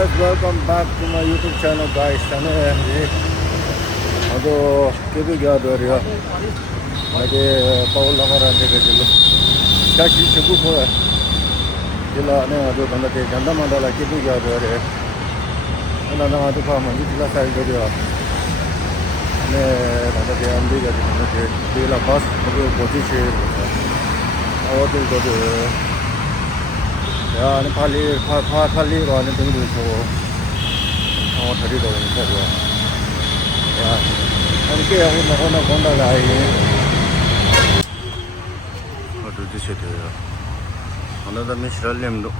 guys, welcome back to my YouTube channel guys. Ado kedu gyado riya. Age paula karante ke jilo. Kachi chugu ko. Jila ne ado bandate ganda mandala kedu gyado riya. Ana na ado pa mandi jila side do riya. Ne bandate ambi gadi bandate jila bus ado boti che. Awo do 야, 네 팔리 팔리로 하는 등도 있고, 다리도 있고, 야, 아니 깨하고 나거나 건달라 이. 어디 드셔야 돼요? 하나도 미스랄렘도.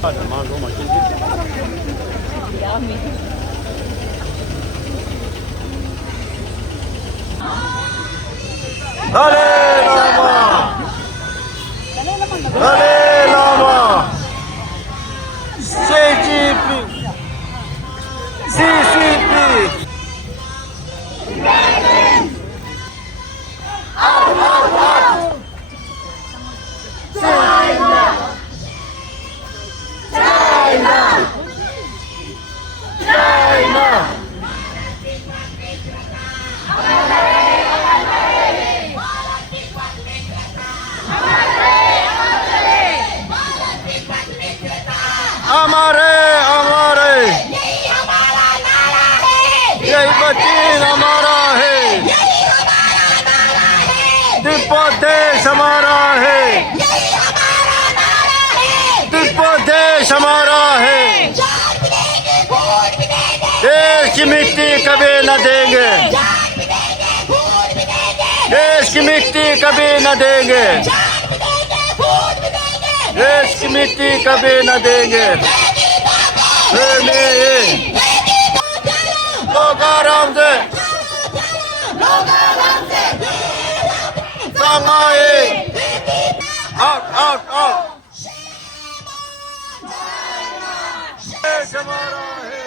ada mango macam ni. Yummy. Dalai Lama. Dalai Lama. CGP. CCP. हमारे हमारे यही बचीन हमारा है तिब्बत देश हमारा है तिब्बत देश हमारा है देश की मिट्टी कभी न देंगे देश की मिट्टी कभी न देंगे देश की मिट्टी कभी न देंगे लोग आराम से समाए आउट आउट आउट देश हमारा है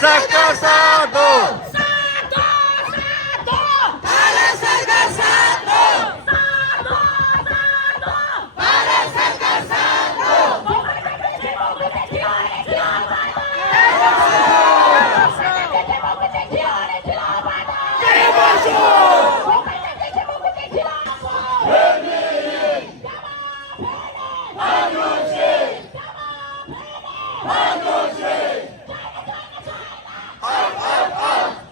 सरकार साथ दो भारत सरकार साथ दो भारत सरकार साथ दो Out, out, out!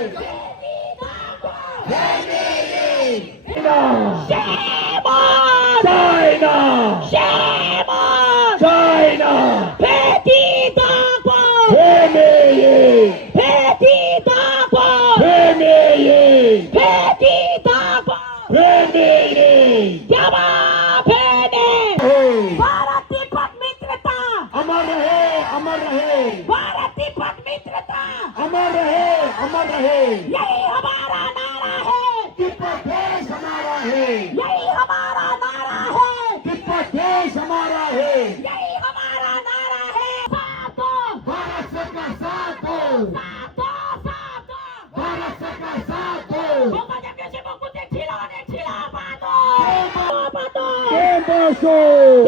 Shame on China! Shame on China! Petty Dapo! Petty Dapo! Petty Dapo! Jama Pene! Bharat Tipat Mitrata! अमर रहे, अमर रहे, Bharat Tipat Mitrata! अमर रहे, अमर रहे। यही हमारा नारा है! तिब्बत देश हमारा है, यही हमारा नारा है! तिब्बत देश हमारा है। यही हमारा नारा है! सातो! भारत सरकार साथ दो, सातो! सातो! भारत सरकार साथ दो। Pokoknya biasa mengikuti cila pato! Pato! Tembaso,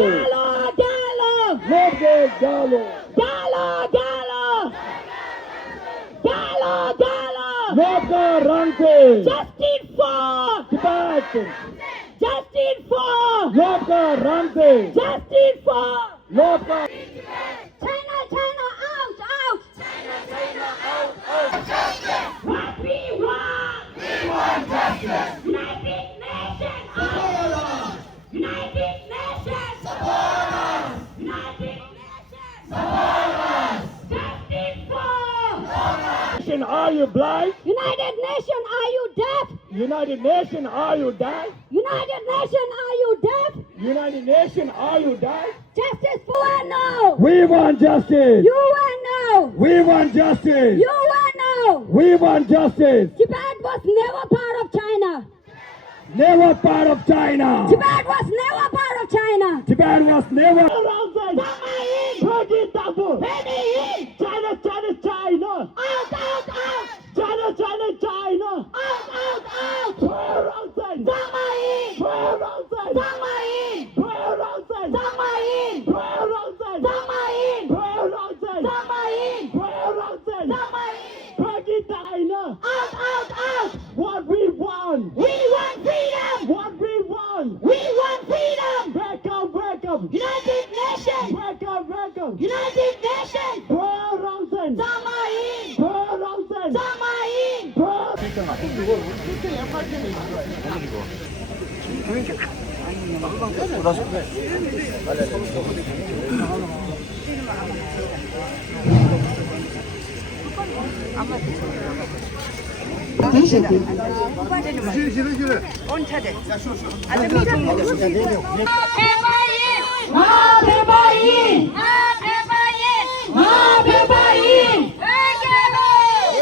Jalo! Jalo! Lorde Galo, Jalo! Jalo! Jalo! Jalo! Lorde Ranke, Justice for! Tibet, Justice for! Lorde Ranke, Justice for! Lorde China! China! Out! Out! What we want! United Nations! United Nations! United Nations! Justice for! Are you blind? United Nations, are you deaf? United Nations, are you deaf? United Nations, are you deaf? United Nations, are you deaf? Justice for no! We want justice. You want no! We want justice. You want no! We want justice. Tibet was never part of China. Never part of China. Tibet was never part of China. Tibet was never. China, China, China! Out, out, out! China, China, China. Out, out, out! Samain. Samain! Samain. Samain! Samain! China. Out, out, out! What we want. We want freedom! What we want. We want freedom! Welcome, welcome. United Nations! Welcome, welcome. United Nations! Samain. Samain! Samain. Samain!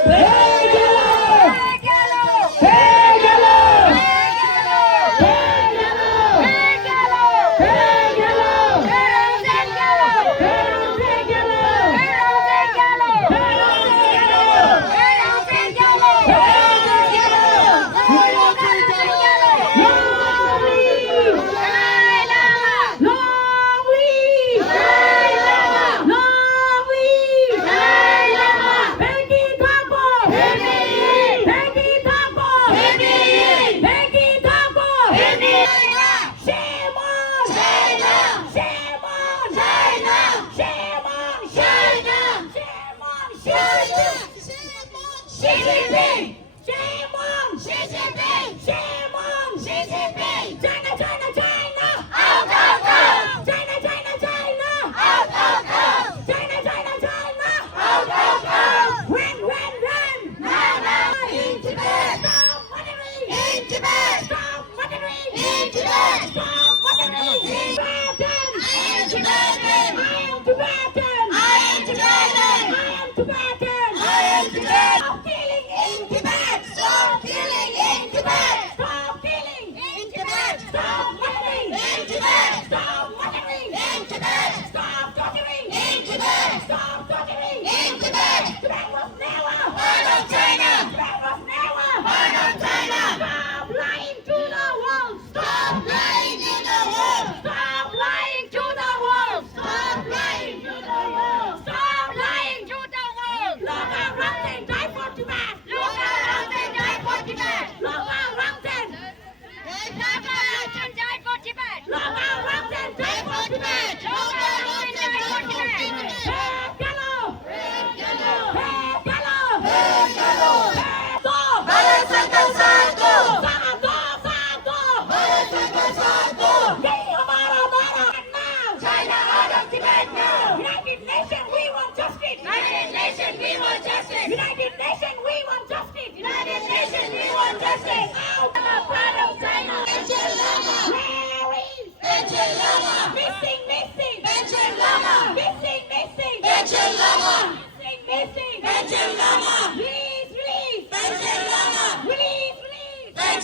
Hey!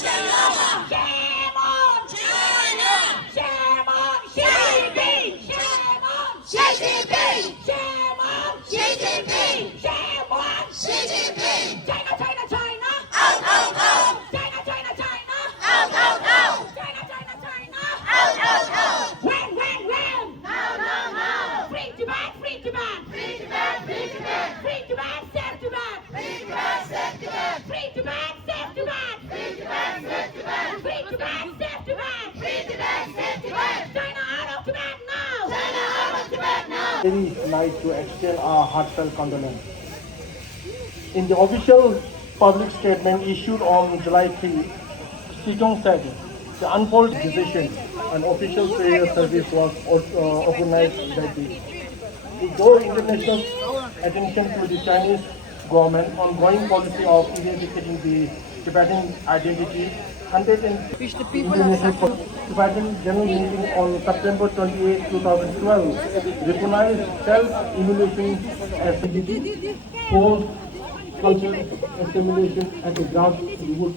Shame on China! Shame on Xi Jinping! Shame on Xi Jinping! Shame on Xi Jinping! Shame on Xi Jinping! China, China, China! Out, out, out! China, China, China! Out, out, out! China, China, China! Out, out, out! When, when, when? Now, now, now! Free Tibet, free Tibet! Free Tibet, free Tibet! Free Tibet, save Tibet! Free Tibet, save Tibet! Free Tibet, save Tibet! Free Tibet, save Tibet! Free Tibet, save Tibet! Free Tibet, save Tibet! China out of Tibet now! China out of Tibet now! Very nice to extend our heartfelt condolence. In the official public statement issued on July 3, Sejong said the unfolded decision an official prayer service was organized that day. To draw international attention to the Chinese government ongoing policy of eradicating the Tibetan identity, 100th Tibetan General Meeting on September 28, 2012 recognized self-emulation as a forced cultural assimilation at the grassroots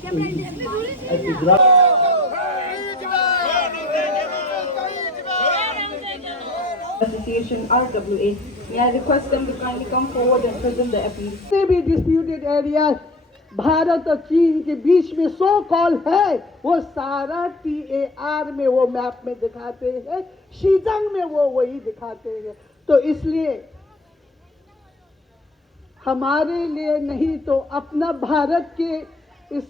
Association RWA. May I request them to kindly come forward and present the appeal. जितने भी disputed area Bharat और चीन के बीच में सो call है वो सारा TAR में वो मैप में दिखाते हैं, शीजंग में वो वही दिखाते हैं। तो इसलिए हमारे लिए नहीं तो अपना भारत के इस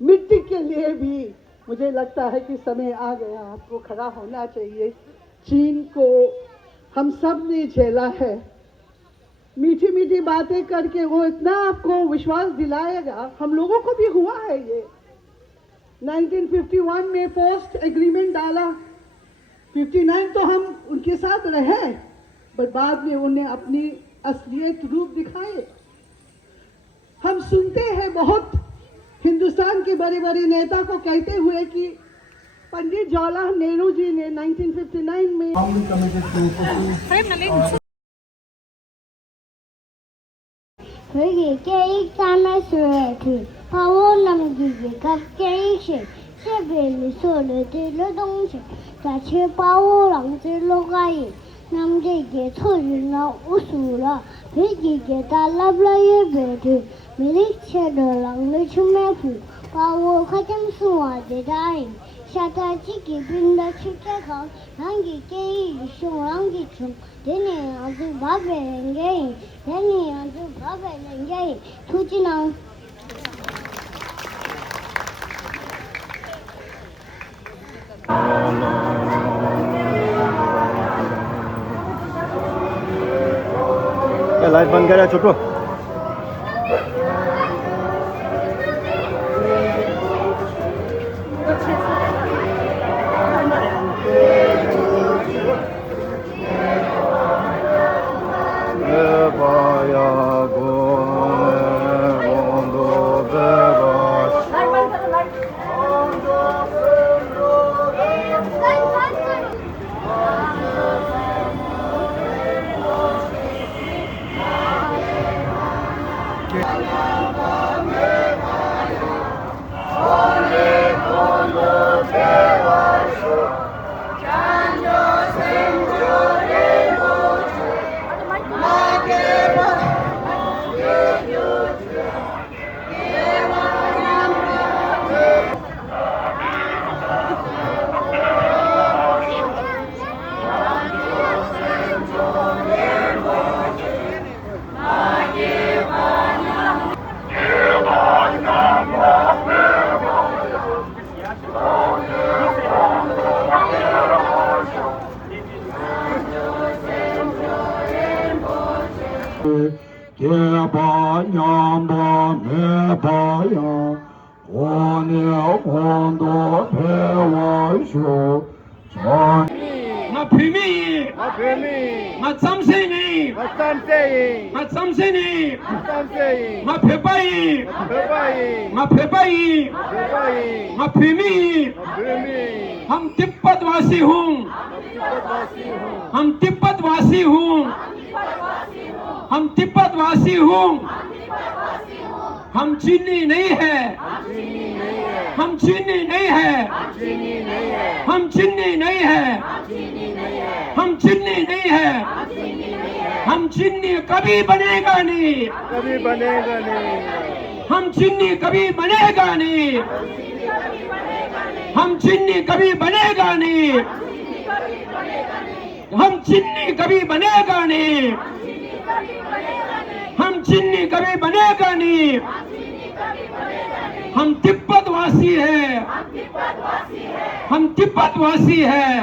मिट्टी के लिए भी मुझे लगता है कि समय आ गया, आपको खड़ा होना चाहिए। चीन को हम सब ने झेला है, मीठी मीठी बातें करके वो इतना आपको विश्वास दिलाएगा, हम लोगों को भी हुआ है ये। 1951 में पोस्ट एग्रीमेंट डाला, 59 तो हम उनके साथ रहे, बट बाद में उन्हें अपनी असलियत रूप दिखाए। हम सुनते हैं बहुत हिंदुस्तान के बड़े बड़े नेता को कहते हुए कि पंडित जवाहरलाल नेहरू जी ने 1959 में 그게 깨있다며 소리를 파워남 기계가 깨이시 세벨리 소리들을 동시 같이 파워랑들로 가이 남자에게 소리나 우수라 베기게 달라블라의 베드 미리체르랑을 춤에부 파워 가장 수화대다이 샤타지기 빈다 축제가 랑기 깨이 쇼랑기 춤 되네 아주 바베랭게 되네 아주 바베랭게 투지나 लाइट बंद करा छोटू। हम तिब्बतवासी हूँ, हम तिब्बतवासी हूँ, हम तिब्बतवासी हूँ, हम चीनी नहीं है, हम चीनी नहीं है, हम चीनी नहीं है, हम चीनी नहीं है, हम चीनी कभी बनेगा नहीं, कभी बनेगा नहीं, हम चीनी कभी बनेगा नहीं, हम चीनी कभी बनेगा नहीं, हम चीनी कभी बनेगा नहीं, हम चीनी कभी बनेगा नहीं। हम तिब्बत वासी हैं, हम तिब्बत वासी हैं,